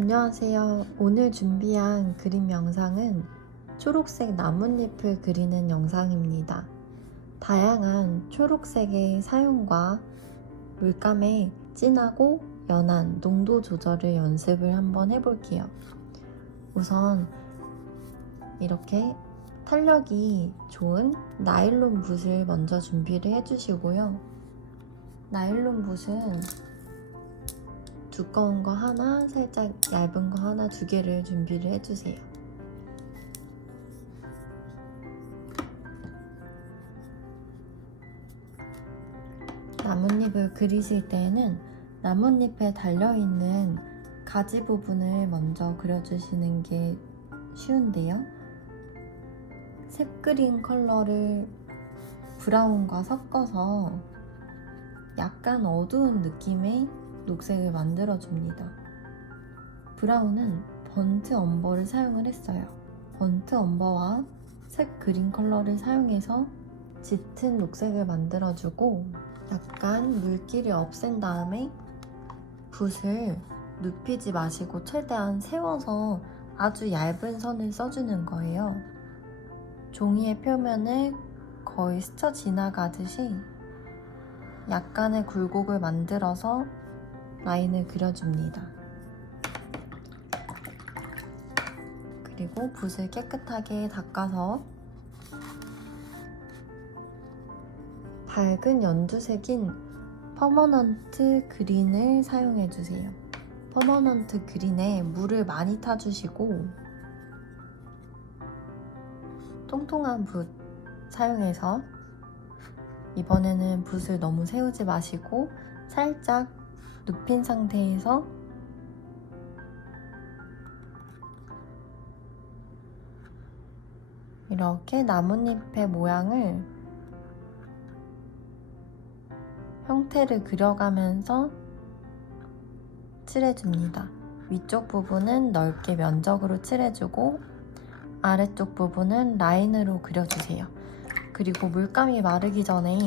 안녕하세요. 오늘 준비한 그림 영상은 초록색 나뭇잎을 그리는 영상입니다. 다양한 초록색의 사용과 물감의 진하고 연한 농도 조절을 연습을 한번 해볼게요. 우선 이렇게 탄력이 좋은 나일론 붓을 먼저 준비를 해주시고요. 나일론 붓은 두꺼운 거 하나, 살짝 얇은 거 하나, 두 개를 준비를 해주세요. 나뭇잎을 그리실 때에는 나뭇잎에 달려있는 가지 부분을 먼저 그려주시는 게 쉬운데요. 색 그린 컬러를 브라운과 섞어서 약간 어두운 느낌의 녹색을 만들어줍니다. 브라운은 번트 엄버를 사용을 했어요. 번트 엄버와 색 그린 컬러를 사용해서 짙은 녹색을 만들어주고 약간 물기를 없앤 다음에 붓을 눕히지 마시고 최대한 세워서 아주 얇은 선을 써주는 거예요. 종이의 표면을 거의 스쳐 지나가듯이 약간의 굴곡을 만들어서 라인을 그려줍니다. 그리고 붓을 깨끗하게 닦아서 밝은 연두색인 퍼머넌트 그린을 사용해주세요. 퍼머넌트 그린에 물을 많이 타주시고 통통한 붓 사용해서 이번에는 붓을 너무 세우지 마시고 살짝 눕힌 상태에서 이렇게 나뭇잎의 모양을 형태를 그려가면서 칠해줍니다. 위쪽 부분은 넓게 면적으로 칠해주고 아래쪽 부분은 라인으로 그려주세요. 그리고 물감이 마르기 전에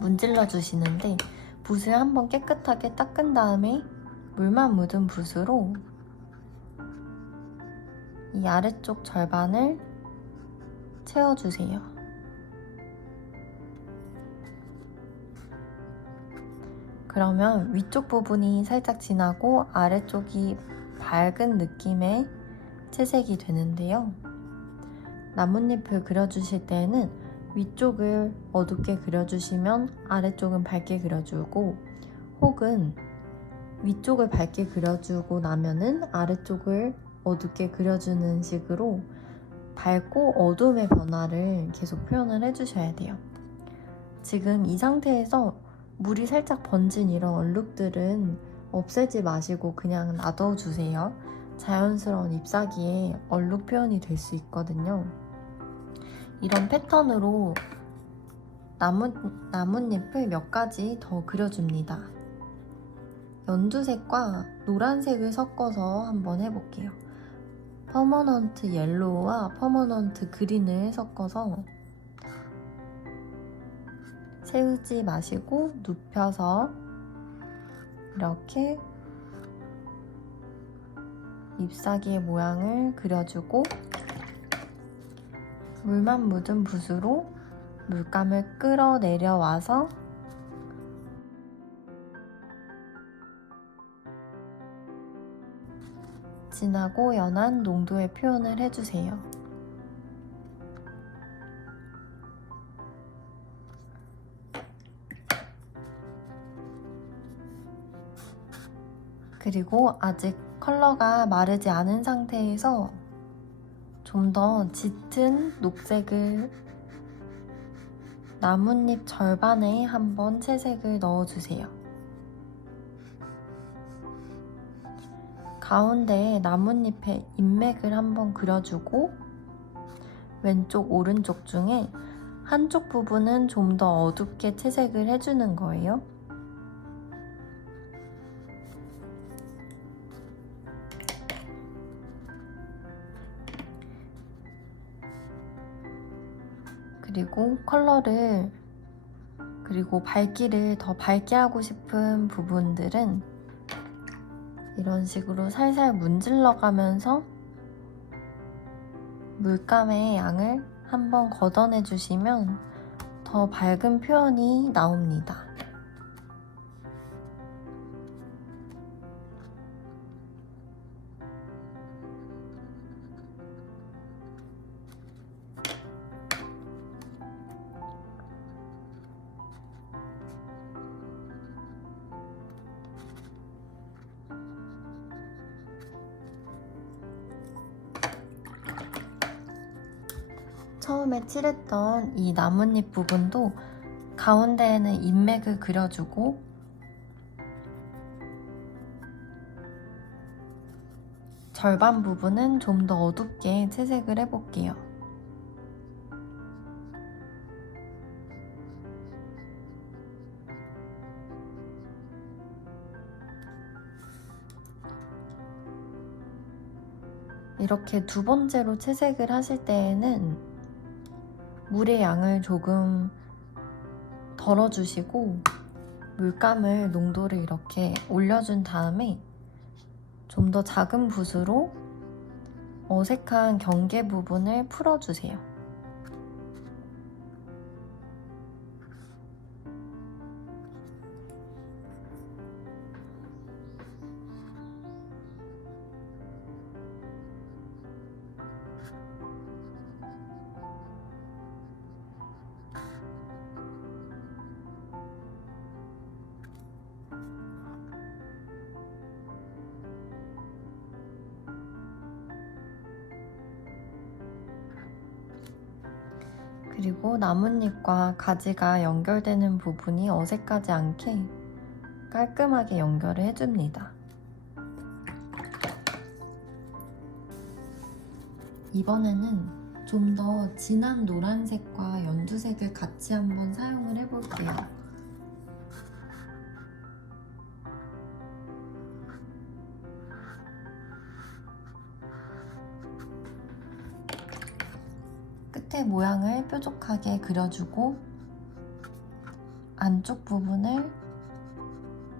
문질러 주시는데 붓을 한번 깨끗하게 닦은 다음에 물만 묻은 붓으로 이 아래쪽 절반을 채워주세요. 그러면 위쪽 부분이 살짝 진하고 아래쪽이 밝은 느낌의 채색이 되는데요. 나뭇잎을 그려주실 때에는 위쪽을 어둡게 그려주시면 아래쪽은 밝게 그려주고, 혹은 위쪽을 밝게 그려주고 나면은 아래쪽을 어둡게 그려주는 식으로 밝고 어둠의 변화를 계속 표현을 해주셔야 돼요. 지금 이 상태에서 물이 살짝 번진 이런 얼룩들은 없애지 마시고 그냥 놔둬주세요. 자연스러운 잎사귀에 얼룩 표현이 될 수 있거든요. 이런 패턴으로 나뭇잎을 몇 가지 더 그려줍니다. 연두색과 노란색을 섞어서 한번 해볼게요. 퍼머넌트 옐로우와 퍼머넌트 그린을 섞어서 세우지 마시고 눕혀서 이렇게 잎사귀의 모양을 그려주고 물만 묻은 붓으로 물감을 끌어내려와서 진하고 연한 농도의 표현을 해주세요. 그리고 아직 컬러가 마르지 않은 상태에서 좀 더 짙은 녹색을 나뭇잎 절반에 한번 채색을 넣어주세요. 가운데에 나뭇잎의 잎맥을 한번 그려주고 왼쪽 오른쪽 중에 한쪽 부분은 좀 더 어둡게 채색을 해주는 거예요. 그리고 컬러를 그리고 밝기를 더 밝게 하고 싶은 부분들은 이런 식으로 살살 문질러 가면서 물감의 양을 한번 걷어내 주시면 더 밝은 표현이 나옵니다. 처음에 칠했던 이 나뭇잎 부분도 가운데에는 인맥을 그려주고 절반 부분은 좀 더 어둡게 채색을 해볼게요. 이렇게 두 번째로 채색을 하실 때에는 물의 양을 조금 덜어주시고 물감을 농도를 이렇게 올려준 다음에 좀 더 작은 붓으로 어색한 경계 부분을 풀어주세요. 그리고 나뭇잎과 가지가 연결되는 부분이 어색하지 않게 깔끔하게 연결을 해줍니다. 이번에는 좀 더 진한 노란색과 연두색을 같이 한번 사용을 해볼게요. 끝에 모양을 뾰족하게 그려주고 안쪽 부분을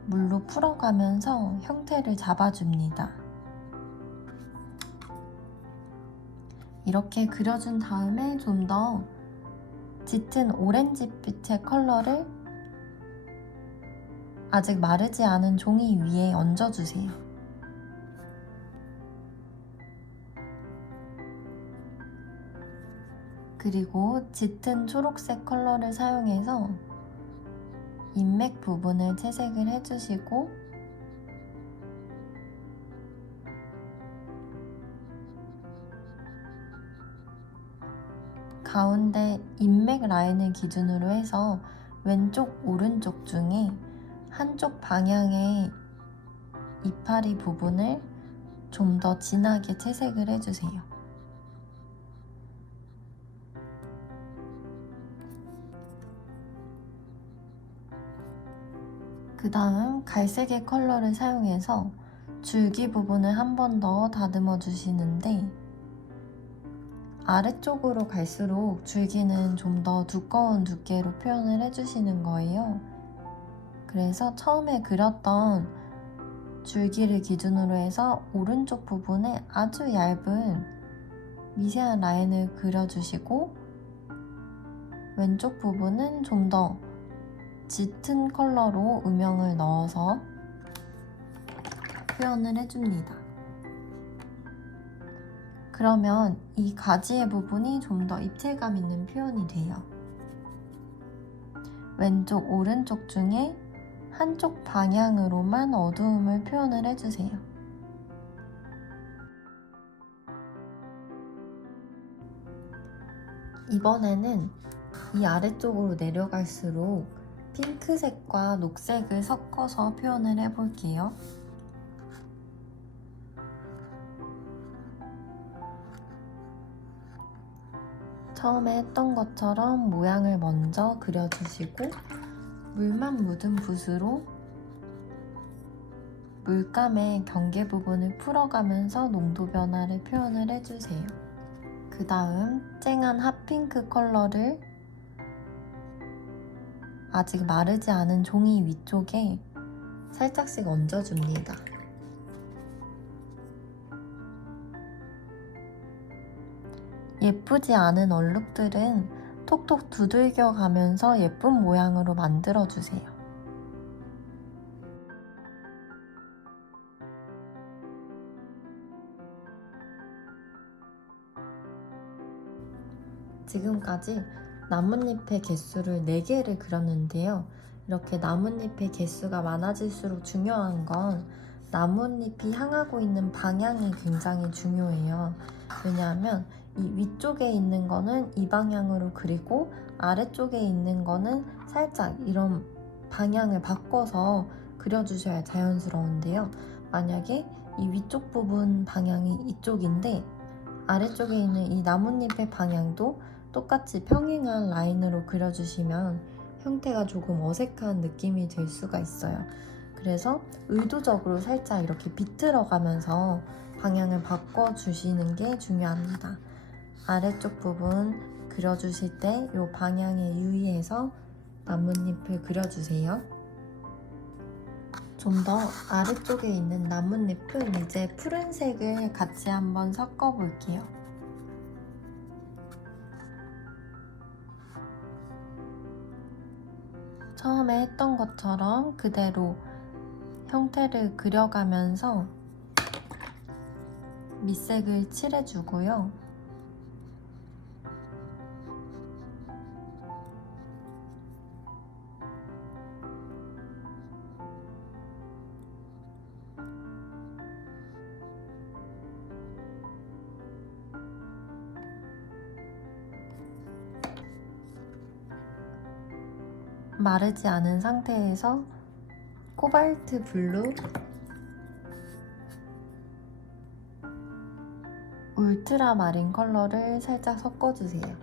물로 풀어가면서 형태를 잡아줍니다. 이렇게 그려준 다음에 좀 더 짙은 오렌지빛의 컬러를 아직 마르지 않은 종이 위에 얹어주세요. 그리고 짙은 초록색 컬러를 사용해서 인맥 부분을 채색을 해주시고 가운데 인맥 라인을 기준으로 해서 왼쪽, 오른쪽 중에 한쪽 방향의 이파리 부분을 좀 더 진하게 채색을 해주세요. 그 다음 갈색의 컬러를 사용해서 줄기 부분을 한 번 더 다듬어 주시는데 아래쪽으로 갈수록 줄기는 좀 더 두꺼운 두께로 표현을 해주시는 거예요. 그래서 처음에 그렸던 줄기를 기준으로 해서 오른쪽 부분에 아주 얇은 미세한 라인을 그려주시고 왼쪽 부분은 좀 더 짙은 컬러로 음영을 넣어서 표현을 해줍니다. 그러면 이 가지의 부분이 좀 더 입체감 있는 표현이 돼요. 왼쪽, 오른쪽 중에 한쪽 방향으로만 어두움을 표현을 해주세요. 이번에는 이 아래쪽으로 내려갈수록 핑크색과 녹색을 섞어서 표현을 해볼게요. 처음에 했던 것처럼 모양을 먼저 그려주시고 물만 묻은 붓으로 물감의 경계 부분을 풀어가면서 농도 변화를 표현을 해주세요. 그 다음 쨍한 핫핑크 컬러를 아직 마르지 않은 종이 위쪽에 살짝씩 얹어줍니다. 예쁘지 않은 얼룩들은 톡톡 두들겨 가면서 예쁜 모양으로 만들어주세요. 지금까지 나뭇잎의 개수를 4개를 그렸는데요. 이렇게 나뭇잎의 개수가 많아질수록 중요한 건 나뭇잎이 향하고 있는 방향이 굉장히 중요해요. 왜냐하면 이 위쪽에 있는 거는 이 방향으로 그리고 아래쪽에 있는 거는 살짝 이런 방향을 바꿔서 그려주셔야 자연스러운데요. 만약에 이 위쪽 부분 방향이 이쪽인데 아래쪽에 있는 이 나뭇잎의 방향도 똑같이 평행한 라인으로 그려주시면 형태가 조금 어색한 느낌이 들 수가 있어요. 그래서 의도적으로 살짝 이렇게 비틀어가면서 방향을 바꿔주시는 게 중요합니다. 아래쪽 부분 그려주실 때 이 방향에 유의해서 나뭇잎을 그려주세요. 좀 더 아래쪽에 있는 나뭇잎은 이제 푸른색을 같이 한번 섞어 볼게요. 처음에 했던 것처럼 그대로 형태를 그려가면서 밑색을 칠해주고요. 마르지 않은 상태에서 코발트 블루, 울트라 마린 컬러를 살짝 섞어주세요.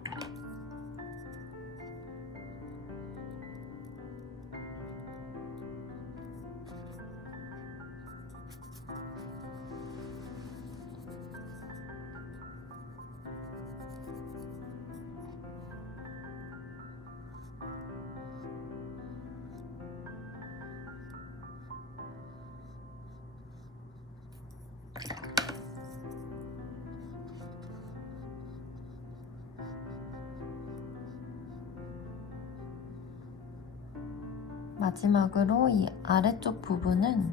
마지막으로 이 아래쪽 부분은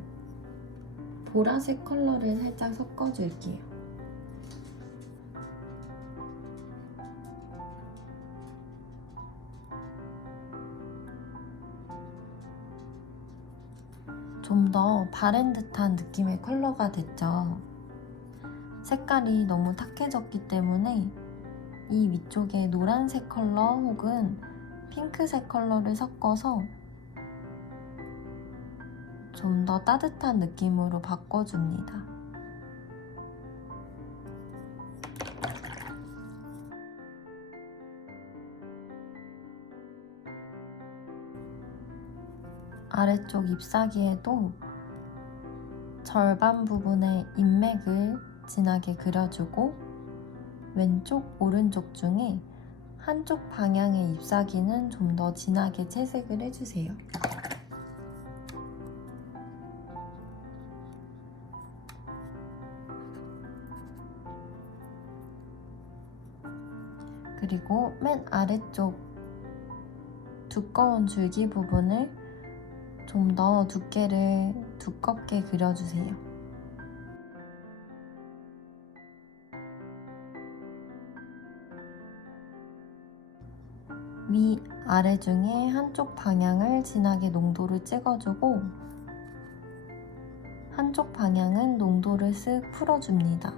보라색 컬러를 살짝 섞어줄게요. 좀 더 바랜 듯한 느낌의 컬러가 됐죠. 색깔이 너무 탁해졌기 때문에 이 위쪽에 노란색 컬러 혹은 핑크색 컬러를 섞어서 좀 더 따뜻한 느낌으로 바꿔줍니다. 아래쪽 잎사귀에도 절반 부분의 인맥을 진하게 그려주고 왼쪽, 오른쪽 중에 한쪽 방향의 잎사귀는 좀 더 진하게 채색을 해주세요. 그리고 맨 아래쪽 두꺼운 줄기 부분을 좀 더 두께를 두껍게 그려주세요. 위, 아래 중에 한쪽 방향을 진하게 농도를 찍어주고 한쪽 방향은 농도를 쓱 풀어줍니다.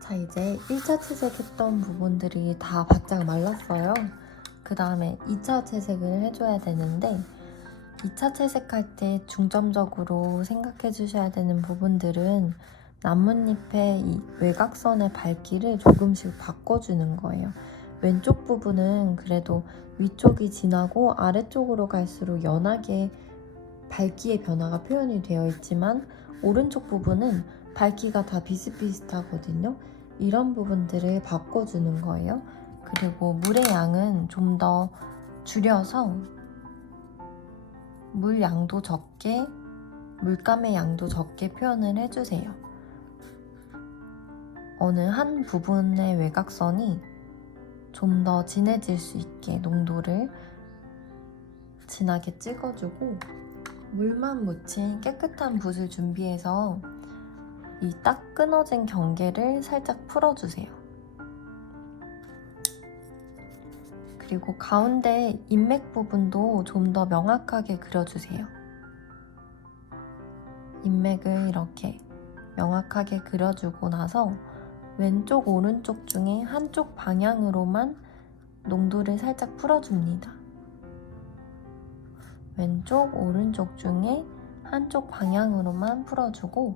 자, 이제 1차 채색했던 부분들이 다 바짝 말랐어요. 그 다음에 2차 채색을 해줘야 되는데 2차 채색할 때 중점적으로 생각해 주셔야 되는 부분들은 나뭇잎의 이 외곽선의 밝기를 조금씩 바꿔주는 거예요. 왼쪽 부분은 그래도 위쪽이 진하고 아래쪽으로 갈수록 연하게 밝기의 변화가 표현이 되어 있지만 오른쪽 부분은 밝기가 다 비슷비슷하거든요. 이런 부분들을 바꿔주는 거예요. 그리고 물의 양은 좀 더 줄여서 물 양도 적게 물감의 양도 적게 표현을 해주세요. 어느 한 부분의 외곽선이 좀 더 진해질 수 있게 농도를 진하게 찍어주고, 물만 묻힌 깨끗한 붓을 준비해서 이 딱 끊어진 경계를 살짝 풀어주세요. 그리고 가운데 인맥 부분도 좀 더 명확하게 그려주세요. 인맥을 이렇게 명확하게 그려주고 나서 왼쪽 오른쪽 중에 한쪽 방향으로만 농도를 살짝 풀어줍니다. 왼쪽 오른쪽 중에 한쪽 방향으로만 풀어주고,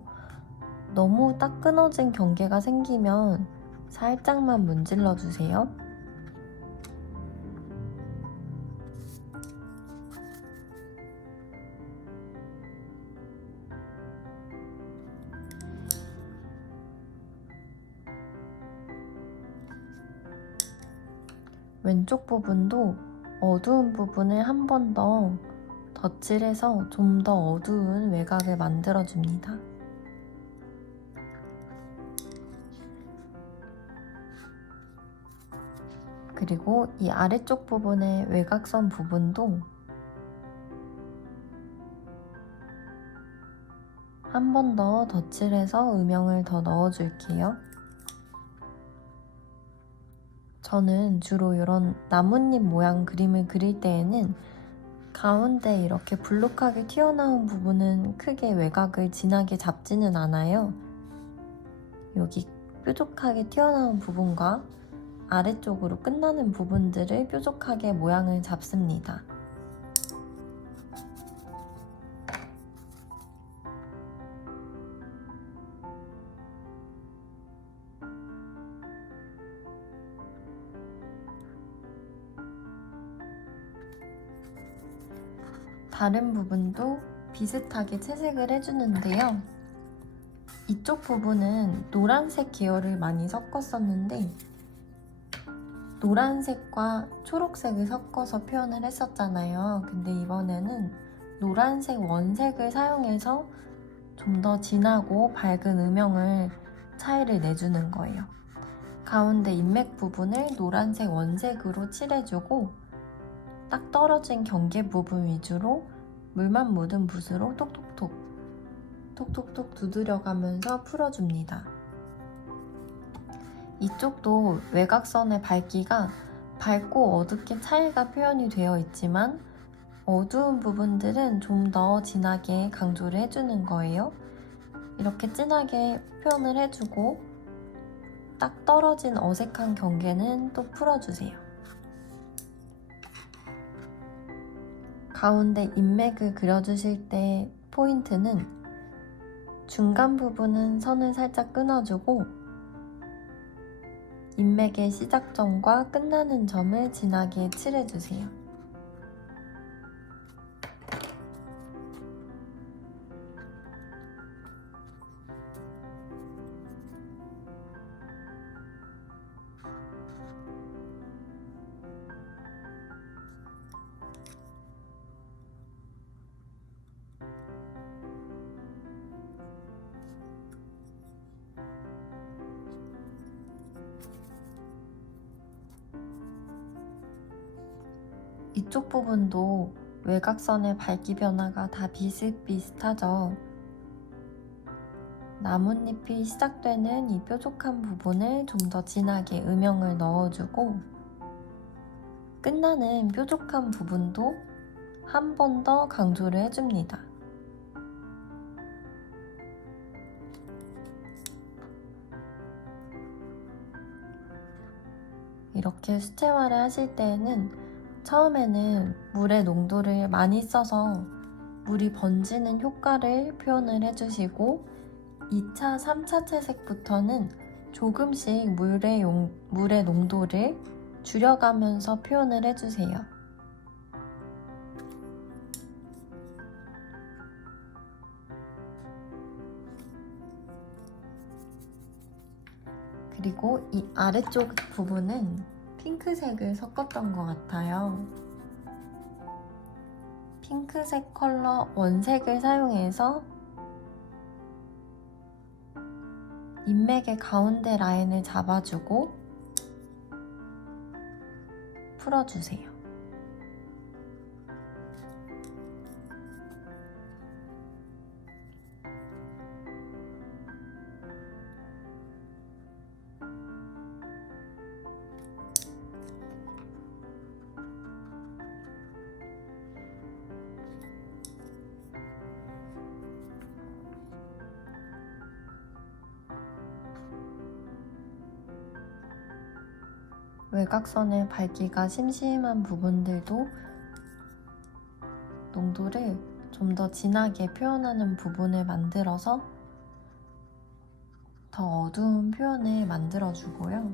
너무 딱 끊어진 경계가 생기면 살짝만 문질러 주세요. 왼쪽 부분도 어두운 부분을 한 번 더 덧칠해서 좀 더 어두운 외곽을 만들어줍니다. 그리고 이 아래쪽 부분의 외곽선 부분도 한 번 더 덧칠해서 음영을 더 넣어줄게요. 저는 주로 이런 나뭇잎 모양 그림을 그릴 때에는 가운데 이렇게 불룩하게 튀어나온 부분은 크게 외곽을 진하게 잡지는 않아요. 여기 뾰족하게 튀어나온 부분과 아래쪽으로 끝나는 부분들을 뾰족하게 모양을 잡습니다. 다른 부분도 비슷하게 채색을 해주는데요. 이쪽 부분은 노란색 계열을 많이 섞었었는데, 노란색과 초록색을 섞어서 표현을 했었잖아요. 근데 이번에는 노란색 원색을 사용해서 좀 더 진하고 밝은 음영을 차이를 내주는 거예요. 가운데 인맥 부분을 노란색 원색으로 칠해주고, 딱 떨어진 경계 부분 위주로 물만 묻은 붓으로 톡톡톡 두드려가면서 풀어줍니다. 이쪽도 외곽선의 밝기가 밝고 어둡게 차이가 표현이 되어 있지만, 어두운 부분들은 좀 더 진하게 강조를 해주는 거예요. 이렇게 진하게 표현을 해주고, 딱 떨어진 어색한 경계는 또 풀어주세요. 가운데 인맥을 그려주실 때 포인트는 중간 부분은 선을 살짝 끊어주고, 인맥의 시작점과 끝나는 점을 진하게 칠해주세요. 이쪽 부분도 외곽선의 밝기 변화가 다 비슷비슷하죠. 나뭇잎이 시작되는 이 뾰족한 부분을 좀 더 진하게 음영을 넣어주고, 끝나는 뾰족한 부분도 한 번 더 강조를 해줍니다. 이렇게 수채화를 하실 때에는 처음에는 물의 농도를 많이 써서 물이 번지는 효과를 표현을 해주시고, 2차, 3차 채색부터는 조금씩 물의 농도를 줄여가면서 표현을 해주세요. 그리고 이 아래쪽 부분은 핑크색을 섞었던 것 같아요. 핑크색 컬러 원색을 사용해서 인맥의 가운데 라인을 잡아주고 풀어주세요. 외곽선을 밟기가 심심한 부분들도 농도를 좀 더 진하게 표현하는 부분을 만들어서 더 어두운 표현을 만들어주고요.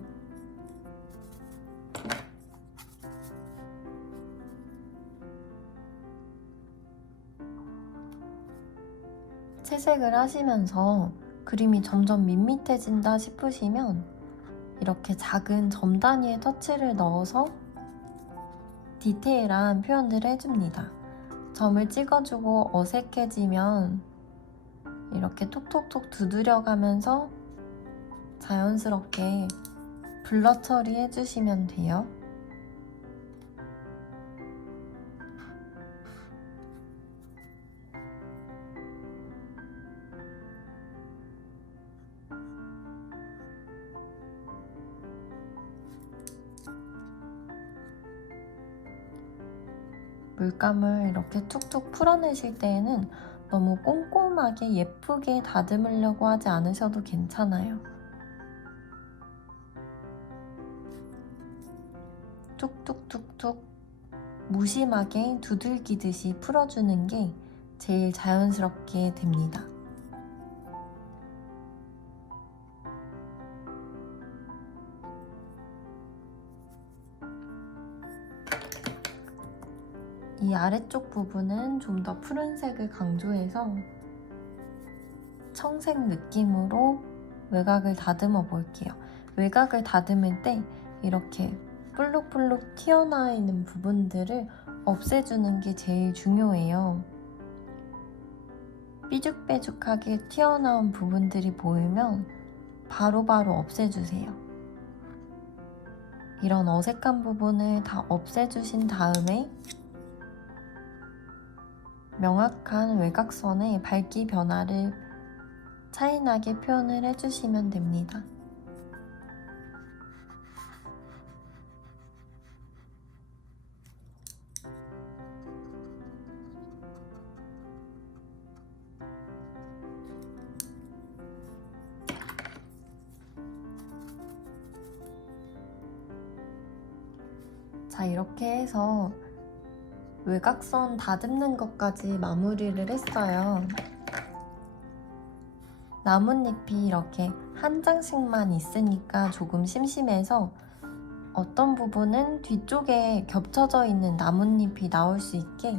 채색을 하시면서 그림이 점점 밋밋해진다 싶으시면 이렇게 작은 점 단위의 터치를 넣어서 디테일한 표현들을 해줍니다. 점을 찍어주고 어색해지면 이렇게 톡톡톡 두드려가면서 자연스럽게 블러 처리해주시면 돼요. 물감을 이렇게 툭툭 풀어내실 때에는 너무 꼼꼼하게 예쁘게 다듬으려고 하지 않으셔도 괜찮아요. 툭툭툭툭 무심하게 두들기듯이 풀어주는 게 제일 자연스럽게 됩니다. 이 아래쪽 부분은 좀 더 푸른색을 강조해서 청색 느낌으로 외곽을 다듬어 볼게요. 외곽을 다듬을 때 이렇게 볼록볼록 튀어나와 있는 부분들을 없애주는 게 제일 중요해요. 삐죽빼죽하게 튀어나온 부분들이 보이면 바로바로 없애주세요. 이런 어색한 부분을 다 없애주신 다음에 명확한 외곽선의 밝기 변화를 차이나게 표현을 해주시면 됩니다. 자, 이렇게 해서 외곽선 다듬는 것까지 마무리를 했어요. 나뭇잎이 이렇게 한 장씩만 있으니까 조금 심심해서 어떤 부분은 뒤쪽에 겹쳐져 있는 나뭇잎이 나올 수 있게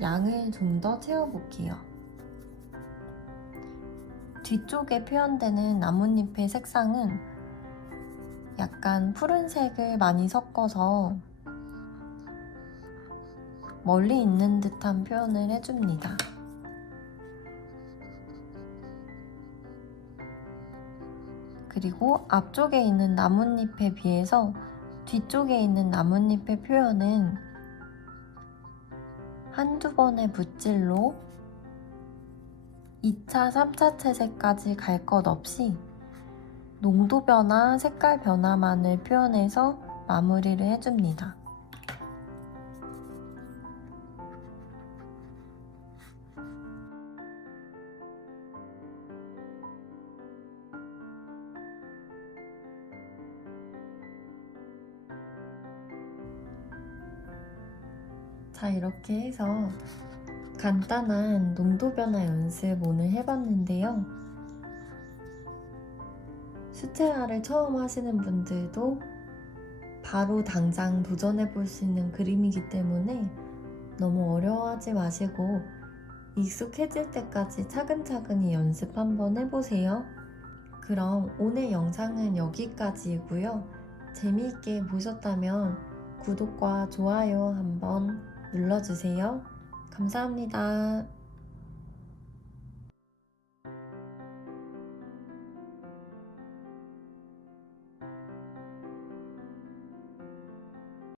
양을 좀 더 채워볼게요. 뒤쪽에 표현되는 나뭇잎의 색상은 약간 푸른색을 많이 섞어서 멀리 있는 듯한 표현을 해줍니다. 그리고 앞쪽에 있는 나뭇잎에 비해서 뒤쪽에 있는 나뭇잎의 표현은 한두 번의 붓질로 2차, 3차 채색까지 갈 것 없이 농도 변화, 색깔 변화만을 표현해서 마무리를 해줍니다. 자, 이렇게 해서 간단한 농도 변화 연습 오늘 해봤는데요. 수채화를 처음 하시는 분들도 바로 당장 도전해 볼 수 있는 그림이기 때문에 너무 어려워하지 마시고 익숙해질 때까지 차근차근히 연습 한번 해보세요. 그럼 오늘 영상은 여기까지이고요. 재미있게 보셨다면 구독과 좋아요 한번 눌러주세요. 감사합니다.